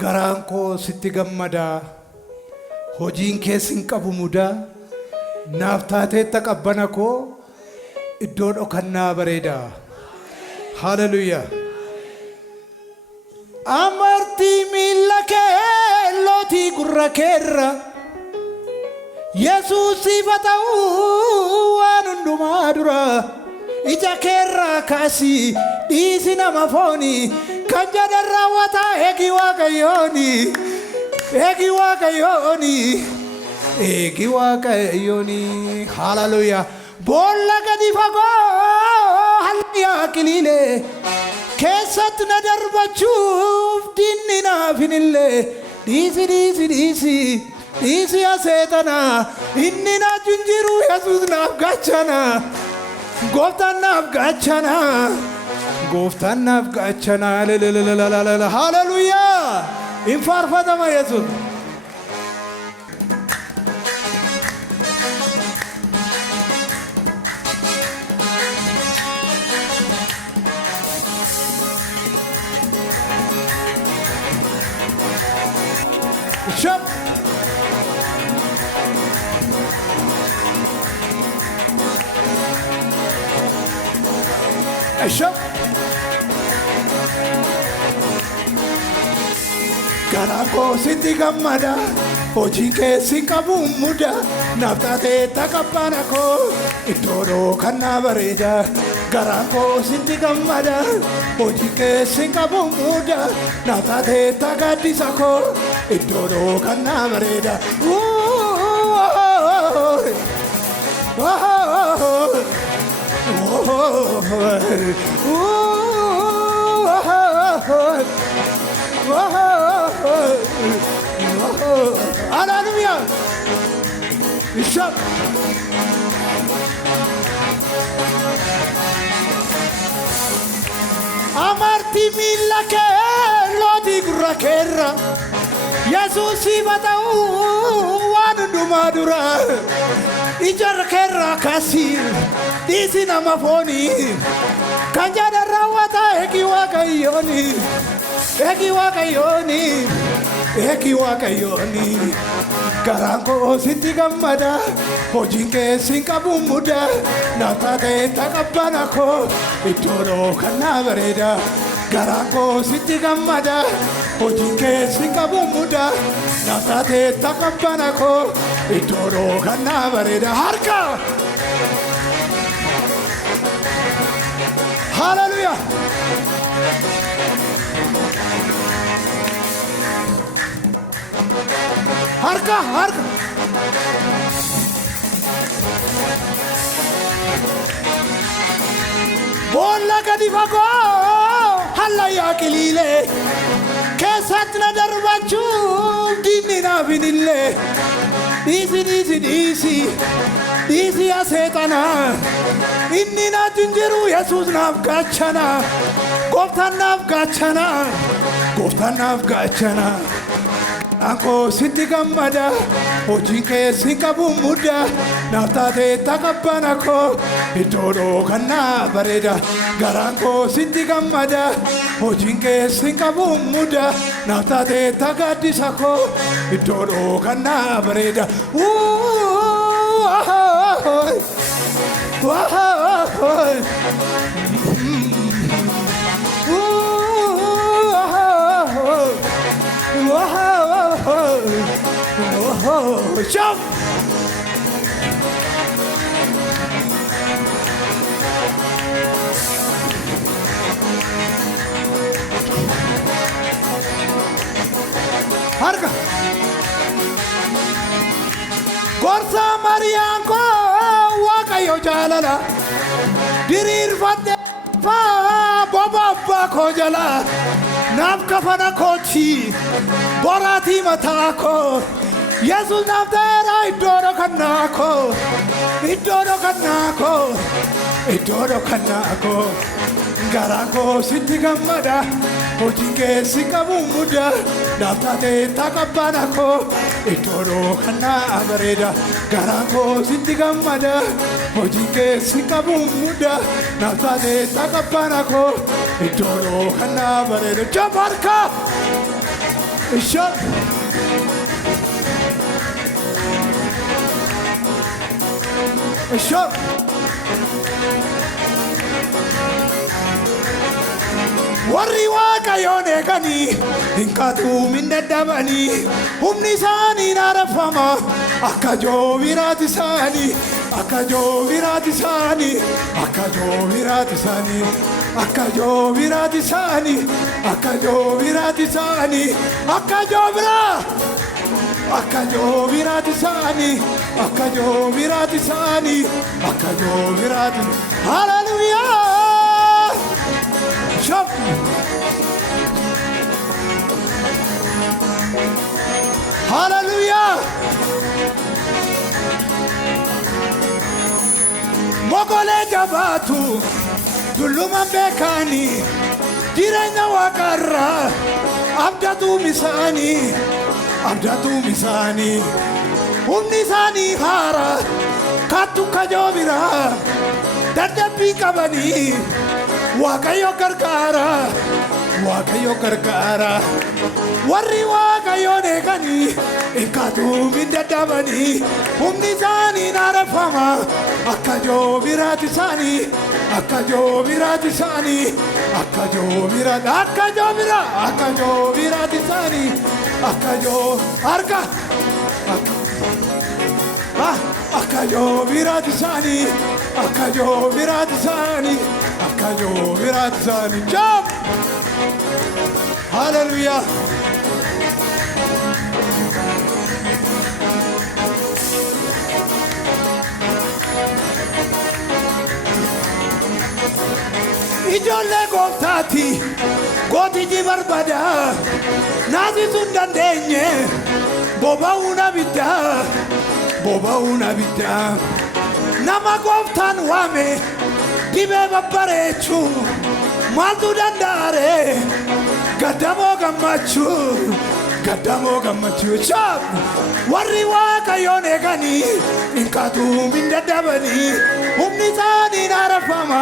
garaan koo sitti gammada hojiin kee sin qabu muda naaf taatee taqabbana koo iddoo dhokannaa bareeda haleluya amartii miila kee lootii gurra keerra Yesuusiif haa ta'u waan hundumaa dura ija keerraa kaasii dhiisi nama fooni kan jedhan raawwata eegi waaqayyooni haleluya boolla gadi fagoo hallayyaa qiliilee keessatti na darbachuuf diinni naaf hin illee dhiisi aseetana inni na jinjiru Yesuus naaf gachana gooftaan naaf gachana haleluya in faarfatama Yesuus Shop. Shop. Garako sitti gammada hojiin kee sin qabu muda naaf taatee taqabbana koo iddoo kannaa bareeda garako sitti gammada hojiin kee sin qabu muda naaf taatee tagaddisa koo iddoo kannaa bareeda haleluya Bishop amartii miila kee lootii gurra keerra Yesuusiif haa ta'u waan hundumaa dura ija keerraa kaasii dhiisi nama fooni kan jedhan raawwata eegi waaqayyooni garaan koo sitti gammada hojiin kee sin qabu muda naaf taatee taqabbana koo iddoo kannaa bareeda garaan koo sitti gammada hojiin kee sin qabu muda naaf taatee taqabbana koo iddoo kannaa bareeda harka haleluya harka boolla gadi fagoo hallayyaa qiliilee keessatti na darbachuuf diinni naaf hin illee dhiisi aseetana inni na jinjiru Yesuus naaf gachana gooftaan naaf gachana Ako sitti gammada hojiin kee sin qabu muda naaf taatee taqabbana koo iddoo kannaa bareeda garaan koo sitti gammada hojiin kee sin qabu muda naaf taatee tagaddisa koo iddoo kannaa bareeda Jump! Harka! Gorsa Mariyaan koo waaqayyo jaalala diriirfadhe boba abbaa koo jala naaf kafana kooti boraatii mataa koo Yesuus naaf ta'eera iddoo kannaa koo garaan koo sitti gammada hojiin kee sin qabu muda naaf taatee taqabbana koo iddoo kannaa bareeda garaan koo sitti gammada hojiin kee sin qabu muda naaf taatee taqabbana koo iddoo kannaa bareeda jabaarka Ishop. Ishop. Warri waaqayyoon eeganii hin qatuu minda dhabanii humni isaanii naarafama akka joobiraati isaanii akka joobiraati isaanii akka joobiraati isaanii akka joobiraati isaanii akka joobiraati isaanii akka joobiraa akka joobiraati isaanii akka joobiraati isaanii akka joobiraati hallelujah. Shop. Hallelujah. Mogole jabatu duluma bekani jirenya wakarra abdatu misani umni sani hara katu kajobira dadabi kabani waaqayyo gargaara warri waaqayyoon eeganii eeggatuu minda dhabanii humni isaanii naarafama akka joobiraati isaanii akka joobiraati isaanii akka joobiraati isaanii akka harka akka joobiraati isaanii akka joobiraati isaanii akka joobiraati isaanii jump. Hallelujah. Ijoollee gooftaati gootichi barbada naati sun dandeenye boba'uun abidda nama gooftaan waame dibee babbareechu maaltu danda'are gaddamoo gammachuu chab warri waaqayyoon eeganii hin qatuu minda dhabanii humni isaanii naarafama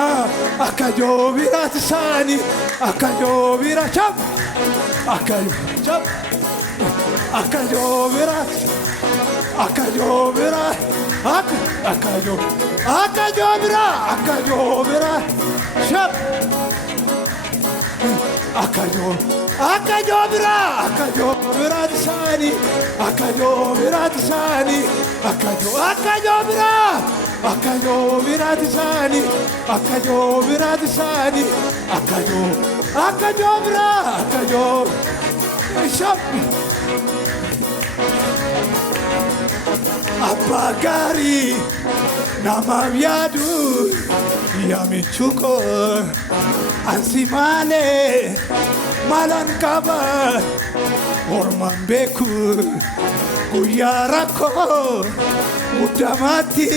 akka joobiraati isaanii akka joobira chab akka joobiraati akka joobira akka joobira chab akka joobira tisani akka joobira tisani akka joobira tisani shop Abagari nama yadu yamichuko ansimale malan kaba orman beku kuyarako udamati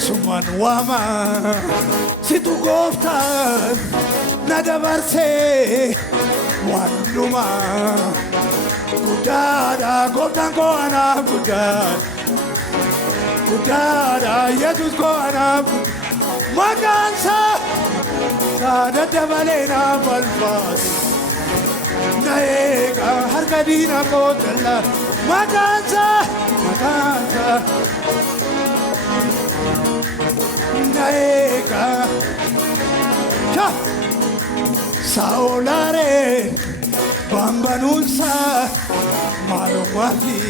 suman wama situ gofta nadabarse wanduma kudada gofta koana kudada yesus koana magansa sada dabalena balfas naega harkadina kotella magansa naega cha saolare bambanunsa malumati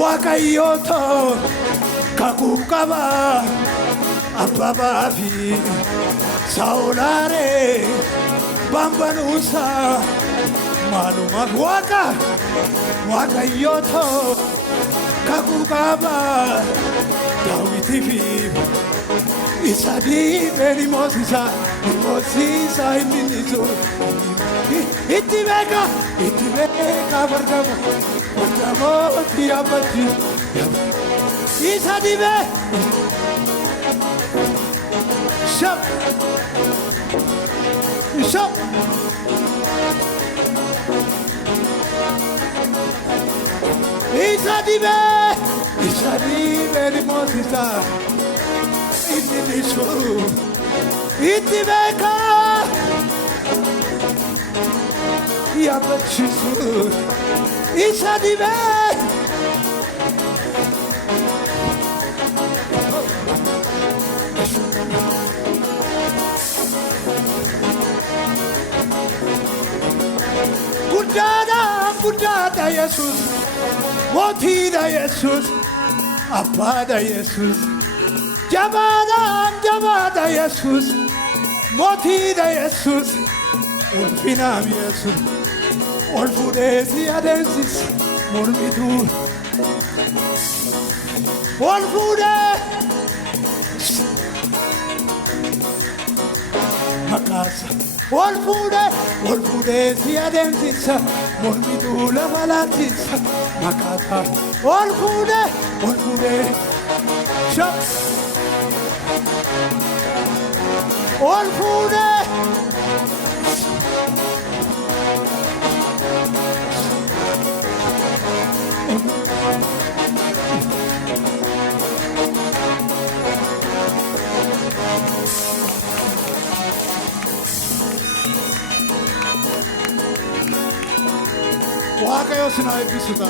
wakayoto kakukaba ababafi saolare bambanusa maluma wakayoto kakukaba dawitifi isadi beni mosisa iminizo itibeka bargamo tiabati isadi be shop isadi be ni mosisa iminizo itibeka yaadachiisu isa dhibee. Guddaadha Yesuus, mootiidha Yesuus, abbaadha Yesuus. Jabaadha Yesuus, mootiidha Yesuus, ulfinaam Yesuus. Ol fuudhee si adeemsisa mormituu. Ol fuudhee makaasa. Ol fuudhee si adeemsisa mormituu lafa laatisa makaasa. Ol fuudhee shop. Ol fuudhee Waaqayyo sinaa eebbisuudha.